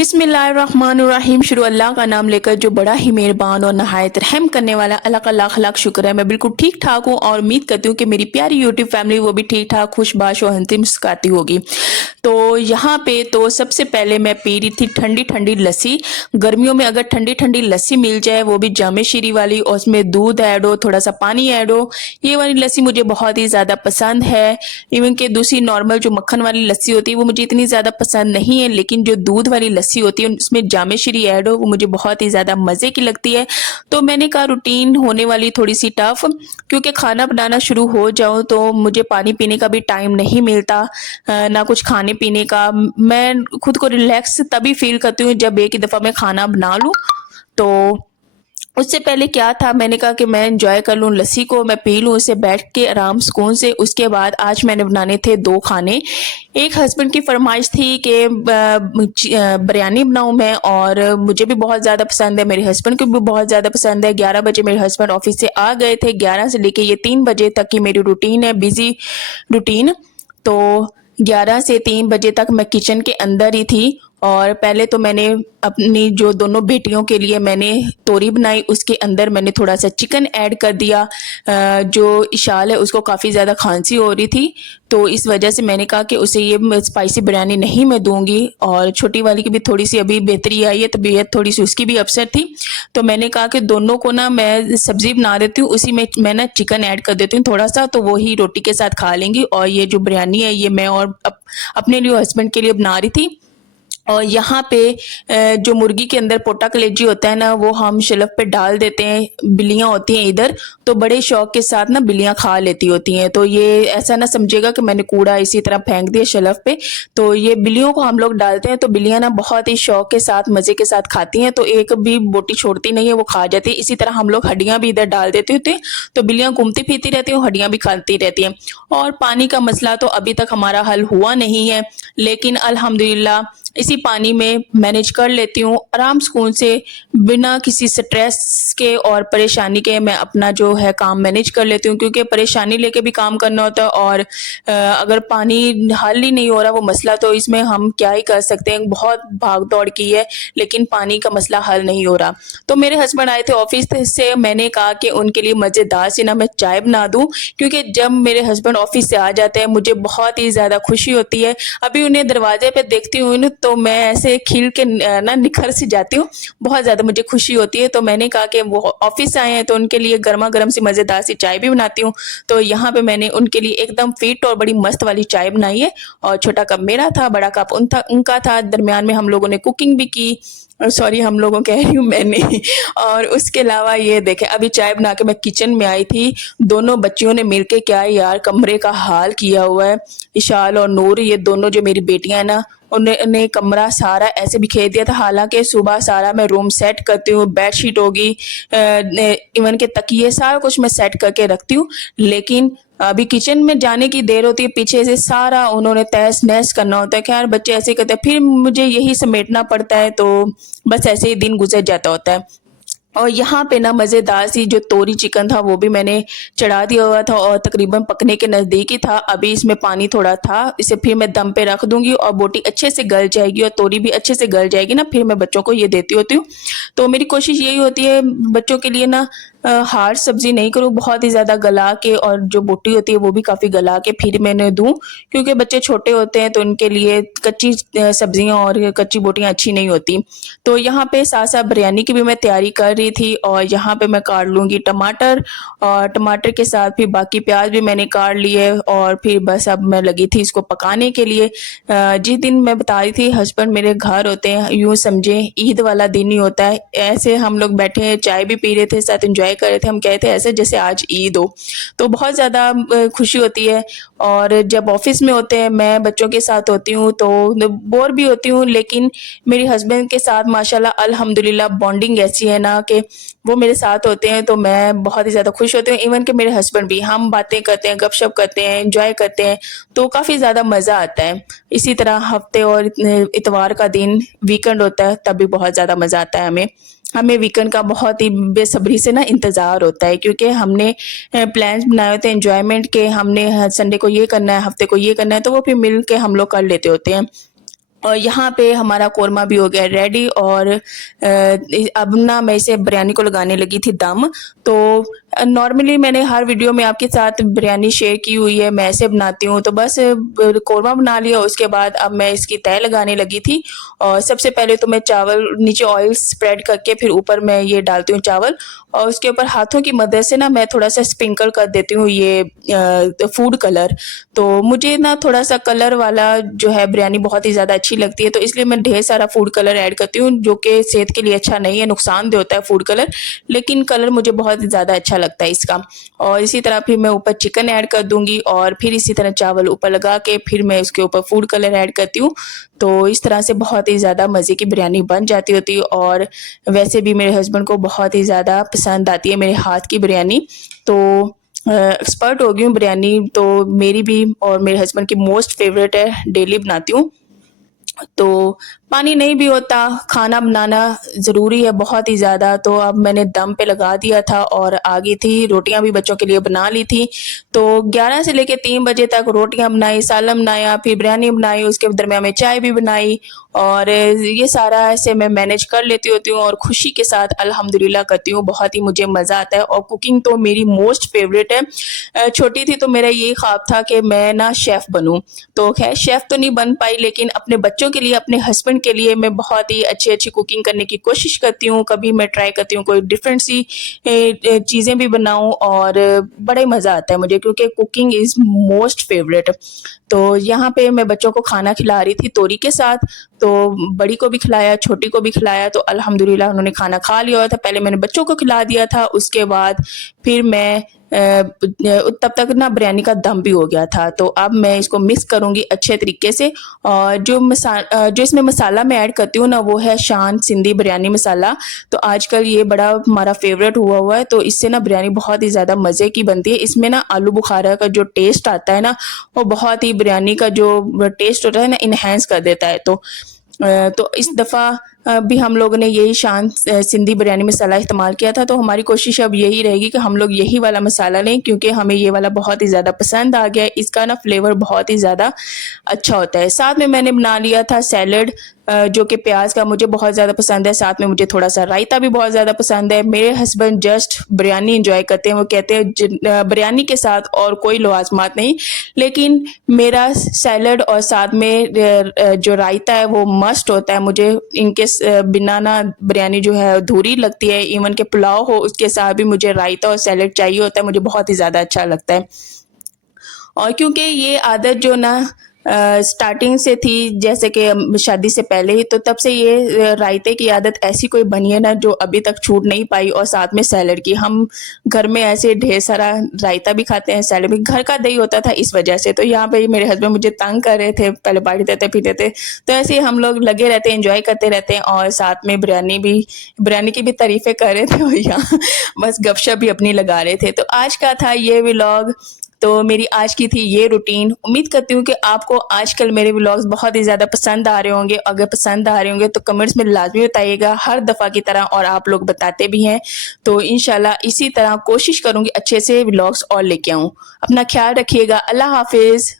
बिस्मिल्लाहिर्रहमानिर्रहीम। शुरू अल्लाह का नाम लेकर जो बड़ा ही मेहरबान और नहायत रहम करने वाला। अल्लाह का लाख लाख शुक्र है। मैं बिल्कुल ठीक ठाक हूँ और उम्मीद करती हूँ कि मेरी प्यारी यूट्यूब फैमिली वो भी ठीक ठाक खुशबाश और हंसती मुस्कुराती होगी। तो यहाँ पे तो सबसे पहले मैं पी रही थी ठंडी ठंडी लस्सी। गर्मियों में अगर ठंडी ठंडी लस्सी मिल जाए, वो भी जामे शीरी वाली, और उसमें दूध ऐड हो, थोड़ा सा पानी ऐड हो, ये वाली लस्सी मुझे बहुत ही ज़्यादा पसंद है। इवन कि दूसरी नॉर्मल जो मक्खन वाली लस्सी होती है वो मुझे इतनी ज़्यादा पसंद नहीं है, लेकिन जो दूध वाली लस्सी होती है उसमें जामे शीरी ऐड हो, वो मुझे बहुत ही ज़्यादा मज़े की लगती है। तो मैंने कहा रूटीन होने वाली थोड़ी सी टफ, क्योंकि खाना बनाना शुरू हो जाऊँ तो मुझे पानी पीने का भी टाइम नहीं मिलता, ना कुछ खाने पीने का। मैं खुद को रिलैक्स तभी फील करती हूँ जब एक ही दफ़ा मैं खाना बना लूँ। तो उससे पहले क्या था, मैंने कहा कि मैं एंजॉय कर लूँ लस्सी को, मैं पी लूँ उसे बैठ के आराम सुकून से। उसके बाद आज मैंने बनाने थे 2 खाने। एक हस्बैंड की फरमाइश थी कि बिरयानी बनाऊँ मैं, और मुझे भी बहुत ज़्यादा पसंद है, मेरे हस्बैंड को भी बहुत ज़्यादा पसंद है। 11 बजे मेरे हस्बैंड ऑफिस से आ गए थे। 11 से लेके ये 3 बजे तक की मेरी रूटीन है, बिजी रूटीन। तो 11 से 3 बजे तक मैं किचन के अंदर ही थी। और पहले तो मैंने अपनी जो दोनों बेटियों के लिए मैंने तोरी बनाई, उसके अंदर मैंने थोड़ा सा चिकन ऐड कर दिया। जो इशाल है उसको काफ़ी ज़्यादा खांसी हो रही थी, तो इस वजह से मैंने कहा कि उसे ये स्पाइसी बिरयानी नहीं मैं दूंगी। और छोटी वाली की भी थोड़ी सी अभी बेहतरी आई है, तबीयत थोड़ी सी उसकी भी अपसेट थी। तो मैंने कहा कि दोनों को ना मैं सब्जी बना देती हूँ, उसी में मैं ना चिकन ऐड कर देती हूँ थोड़ा सा, तो वही रोटी के साथ खा लेंगी। और ये जो बिरयानी है ये मैं और अपने लिए हस्बैंड के लिए बना रही थी। और यहाँ पे जो मुर्गी के अंदर पोटा कलेजी होता है ना, वो हम शेल्फ पे डाल देते हैं। बिल्लियाँ होती हैं इधर, तो बड़े शौक के साथ ना बिल्लियाँ खा लेती होती हैं। तो ये ऐसा ना समझेगा कि मैंने कूड़ा इसी तरह फेंक दिया शेल्फ पे। तो ये बिल्लियों को हम लोग डालते हैं, तो बिल्लियाँ ना बहुत ही शौक के साथ मज़े के साथ खाती हैं, तो एक भी बोटी छोड़ती नहीं है, वो खा जाती है। इसी तरह हम लोग हड्डियाँ भी इधर डाल देते होते हैं, तो बिल्लियाँ घूमती फिरती रहती हैं, हड्डियाँ भी खाती रहती हैं। और पानी का मसला तो अभी तक हमारा हल हुआ नहीं है, लेकिन अल्हम्दुलिल्लाह इसी पानी में मैनेज कर लेती हूँ आराम सुकून से, बिना किसी स्ट्रेस के और परेशानी के। मैं अपना जो है काम मैनेज कर लेती हूँ, क्योंकि परेशानी लेके भी काम करना होता है। और अगर पानी हल ही नहीं हो रहा वो मसला, तो इसमें हम क्या ही कर सकते हैं। बहुत भाग दौड़ की है, लेकिन पानी का मसला हल नहीं हो रहा। तो मेरे हस्बैंड आए थे ऑफिस से, मैंने कहा कि उनके लिए मज़ेदार सी ना मैं चाय बना दूँ, क्योंकि जब मेरे हस्बैंड ऑफिस से आ जाते हैं मुझे बहुत ही ज़्यादा खुशी होती है। अभी उन्हें दरवाजे पे देखती हूँ तो मैं ऐसे खिल के ना निखर सी जाती हूँ, बहुत ज़्यादा मुझे खुशी होती है। तो मैंने कहा कि वो ऑफिस आए हैं तो उनके लिए गर्मा गर्म सी मज़ेदार सी चाय भी बनाती हूँ। तो यहाँ पे मैंने उनके लिए एकदम फिट और बड़ी मस्त वाली चाय बनाई है। और छोटा कप मेरा था, बड़ा कप उनका था। दरमियान में हम लोगों ने कुकिंग भी की, सॉरी हम लोगों कह रही हूँ मैंने। और उसके अलावा ये देखे, अभी चाय बना के मैं किचन में आई थी। दोनों बच्चियों ने मिलके क्या यार कमरे का हाल किया हुआ है। इशाल और नूर, ये दोनों जो मेरी बेटियां हैं ना, उन्होंने कमरा सारा ऐसे बिखेर दिया था। हालांकि सुबह सारा मैं रूम सेट करती हूँ, बेडशीट होगी, इवन के तकिए, सारा कुछ मैं सेट करके रखती हूँ, लेकिन अभी किचन में जाने की देर होती है, पीछे से सारा उन्होंने तहस नहस करना होता है। खैर बच्चे ऐसे करते हैं, फिर मुझे यही समेटना पड़ता है, तो बस ऐसे ही दिन गुजर जाता होता है। और यहाँ पे ना मज़ेदार सी जो तोरी चिकन था वो भी मैंने चढ़ा दिया हुआ था, और तकरीबन पकने के नज़दीक ही था। अभी इसमें पानी थोड़ा था, इसे फिर मैं दम पे रख दूंगी और बोटी अच्छे से गल जाएगी और तोरी भी अच्छे से गल जाएगी ना, फिर मैं बच्चों को ये देती होती हूँ। तो मेरी कोशिश यही होती है बच्चों के लिए ना हार्ड सब्जी नहीं करूँ, बहुत ही ज़्यादा गला के, और जो बोटी होती है वो भी काफ़ी गला के फिर मैंने दूँ, क्योंकि बच्चे छोटे होते हैं तो उनके लिए कच्ची सब्जियाँ और कच्ची बोटियाँ अच्छी नहीं होती। तो यहाँ पे साथ साथ बिरयानी की भी मैं तैयारी कर रही थी, और यहाँ पे मैं काट लूँगी टमाटर, और टमाटर के साथ फिर बाकी प्याज भी मैंने काट लिए। और फिर बस अब मैं लगी थी इसको पकाने के लिए। जिस दिन मैं बता रही थी हस्बैंड मेरे घर होते हैं, यूँ समझे ईद वाला दिन ही होता है। ऐसे हम लोग बैठे हैं, चाय भी पी रहे थे, साथ एंजॉय कर रहे थे। हम कहे थे ऐसे जैसे आज ईद हो, तो बहुत ज़्यादा खुशी होती है। और जब ऑफिस में होते हैं, मैं बच्चों के साथ होती हूँ तो बोर भी होती हूँ, लेकिन मेरे हस्बैंड के साथ माशाल्लाह अल्हम्दुलिल्लाह बॉन्डिंग ऐसी है ना कि वो मेरे साथ होते हैं तो मैं बहुत ही ज़्यादा खुश होती हूँ। इवन कि मेरे हस्बैंड भी, हम बातें करते हैं, गपशप करते हैं, एंजॉय करते हैं, तो काफ़ी ज़्यादा मज़ा आता है। इसी तरह हफ्ते और इतवार का दिन वीकेंड होता है, तब भी बहुत ज़्यादा मज़ा आता है हमें। हमें वीकेंड का बहुत ही बेसब्री से ना इंतज़ार होता है, क्योंकि हमने प्लान्स बनाए होते हैं एंजॉयमेंट के, हमने संडे को ये करना है, हफ्ते को ये करना है, तो वो फिर मिल के हम लोग कर लेते होते हैं। और यहाँ पे हमारा कोरमा भी हो गया रेडी और अब ना मैं इसे बिरयानी को लगाने लगी थी दम। तो नॉर्मली मैंने हर वीडियो में आपके साथ बिरयानी शेयर की हुई है, मैं ऐसे बनाती हूँ। तो बस कोरमा बना लिया, उसके बाद अब मैं इसकी तह लगाने लगी थी। और सबसे पहले तो मैं चावल नीचे ऑयल स्प्रेड करके फिर ऊपर मैं ये डालती हूँ चावल, और उसके ऊपर हाथों की मदद से ना मैं थोड़ा सा स्प्रिंकल कर देती हूँ ये फूड कलर। तो मुझे ना थोड़ा सा कलर वाला जो है बिरयानी बहुत ही ज़्यादा अच्छी लगती है, तो इसलिए मैं ढेर सारा फूड कलर ऐड करती हूँ, जो कि सेहत के लिए अच्छा नहीं है, नुकसानदेह होता है फूड कलर, लेकिन कलर मुझे बहुत ज़्यादा अच्छा लगता है इसका। और इसी तरह फिर मैं ऊपर चिकन ऐड कर दूंगी और फिर इसी तरह चावल ऊपर लगा के फिर मैं उसके ऊपर फूड कलर ऐड करती हूँ। तो इस तरह से बहुत ही ज़्यादा मज़े की बिरयानी बन जाती होती है, और वैसे भी मेरे हस्बैंड को बहुत ही ज़्यादा पसंद आती है मेरे हाथ की बिरयानी। तो एक्सपर्ट हो गई हूँ बिरयानी, तो मेरी भी और मेरे हस्बैंड की मोस्ट फेवरेट है, डेली बनाती हूँ। तो पानी नहीं भी होता, खाना बनाना ज़रूरी है बहुत ही ज़्यादा। तो अब मैंने दम पे लगा दिया था और आ गई थी, रोटियां भी बच्चों के लिए बना ली थी। तो 11 से लेके 3 बजे तक रोटियां बनाई, सालन बनाया, फिर बिरयानी बनाई, उसके दरमियान में चाय भी बनाई। और ये सारा ऐसे मैं मैनेज कर लेती होती हूँ और खुशी के साथ अल्हम्दुलिल्लाह करती हूँ। बहुत ही मुझे मज़ा आता है और कुकिंग तो मेरी मोस्ट फेवरेट है। छोटी थी तो मेरा यही ख्वाब था कि मैं ना शेफ़ बनूँ। तो खैर शेफ़ तो नहीं बन पाई, लेकिन अपने बच्चों के लिए, अपने हस्बैंड के लिए मैं बहुत ही अच्छी-अच्छी कुकिंग करने की कोशिश करती हूँ। कभी मैं ट्राई करती हूँ कोई डिफरेंट सी चीज़ें भी बनाऊँ, और बड़ा ही मज़ा आता है मुझे, क्योंकि कुकिंग इज़ मोस्ट फेवरेट। तो यहाँ पे मैं बच्चों को खाना खिला रही थी तोरी के साथ, तो बड़ी को भी खिलाया, छोटी को भी खिलाया, तो अल्हम्दुलिल्लाह उन्होंने खाना खा लिया हुआ था। पहले मैंने बच्चों को खिला दिया था, उसके बाद फिर मैं तब तक ना बिरयानी का दम भी हो गया था। तो अब मैं इसको मिक्स करूँगी अच्छे तरीके से। और जो इसमें मसाला मैं ऐड करती हूँ ना, वो है शान सिंधी बिरयानी मसाला। तो आजकल ये बड़ा हमारा फेवरेट हुआ है, तो इससे ना बिरयानी बहुत ही ज़्यादा मज़े की बनती है। इसमें ना आलू बुखारा का जो टेस्ट आता है ना, वो बहुत ही बिरयानी का जो टेस्ट होता है ना, इन्हेंस कर देता है। तो इस दफ़ा भी हम लोगों ने यही शान सिंधी बिरयानी मसाला इस्तेमाल किया था। तो हमारी कोशिश अब यही रहेगी कि हम लोग यही वाला मसाला लें, क्योंकि हमें ये वाला बहुत ही ज़्यादा पसंद आ गया है। इसका ना फ्लेवर बहुत ही ज़्यादा अच्छा होता है। साथ में मैंने बना लिया था सैलड, जो कि प्याज का मुझे बहुत ज़्यादा पसंद है। साथ में मुझे थोड़ा सा रायता भी बहुत ज़्यादा पसंद है। मेरे हस्बैंड जस्ट बिरयानी इंजॉय करते हैं, वो कहते हैं बिरयानी के साथ और कोई लवाजमात नहीं, लेकिन मेरा सैलड और साथ में जो रायता है वो मस्ट होता है। मुझे इनके बिना ना बिरयानी जो है अधूरी लगती है। इवन के पुलाव हो उसके साथ भी मुझे रायता और सैलड चाहिए होता है, मुझे बहुत ही ज़्यादा अच्छा लगता है। और क्योंकि ये आदत जो ना स्टार्टिंग से थी, जैसे कि शादी से पहले ही, तो तब से ये रायते की आदत ऐसी कोई बनी है ना, जो अभी तक छूट नहीं पाई। और साथ में सैलड की, हम घर में ऐसे ढेर सारा रायता भी खाते हैं, सैलड भी, घर का दही होता था इस वजह से। तो यहाँ पे मेरे हस्बैंड मुझे तंग कर रहे थे, पहले बाटी देते पीते थे, तो ऐसे ही हम लोग लगे रहते हैं, इंजॉय करते रहते हैं, और साथ में बिरयानी की भी तारीफें कर रहे थे, और यहाँ बस गपशप भी अपनी लगा रहे थे। तो आज का था ये व्लॉग। तो मेरी आज की थी ये रूटीन। उम्मीद करती हूँ कि आपको आजकल मेरे व्लॉग्स बहुत ही ज़्यादा पसंद आ रहे होंगे। अगर पसंद आ रहे होंगे तो कमेंट्स में लाजमी बताइएगा, हर दफ़ा की तरह, और आप लोग बताते भी हैं। तो इंशाल्लाह इसी तरह कोशिश करूँगी अच्छे से व्लॉग्स और लेके आऊँ। अपना ख्याल रखिएगा। अल्लाह हाफिज़।